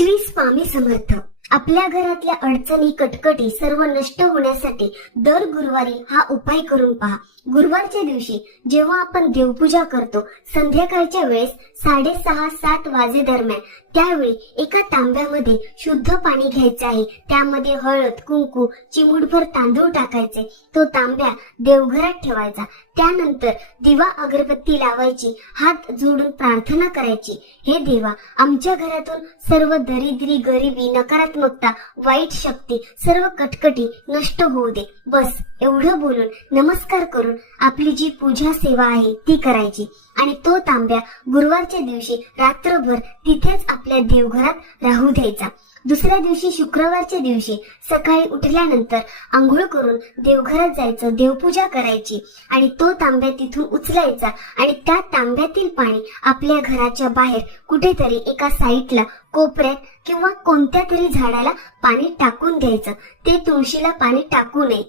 श्री स्वामी समर्थ. आपल्या घरातल्या अडचणी कटकटी सर्व नष्ट होण्यासाठी दर गुरुवारी हा उपाय करून पहा. गुरुवारच्या दिवशी जेव्हा आपण देवपूजा करतो संध्याकाळच्या वेळेस 6:30-7 वाजे दरम्यान, त्यावेळी एका तांब्यामध्ये शुद्ध पाणी घ्यायचे आहे. त्यामध्ये हळद, कुंकू, चिमूटभर तांदूळ टाकायचे. तो तांब्या देवघरात ठेवायचा. त्यानंतर दिवा अगरबत्ती लावायची, हात जोडून प्रार्थना करायची. हे देवा, आमच्या घरातून सर्व दरिद्री, गरिबी, नकारात्मकता, वाईट शक्ती, सर्व कटकटी नष्ट होऊ दे. बस एवढं बोलून नमस्कार करून आपली जी पूजा सेवा आहे ती करायची आणि तो तांब्या गुरुवारच्या दिवशी रात्रभर तिथेच आपल्या देवघरात राहू द्यायचा. दुसऱ्या दिवशी शुक्रवारच्या दिवशी सकाळी उठल्यानंतर आंघोळ करून देवघरात जायचं, देवपूजा करायची आणि तो तांब्या तिथून उचलायचा आणि त्या तांब्यातील पाणी आपल्या घराच्या बाहेर कुठेतरी एका साईडला, कोपऱ्यात किंवा कोणत्या तरी झाडाला पाणी टाकून द्यायचं. ते तुळशीला पाणी टाकू नये.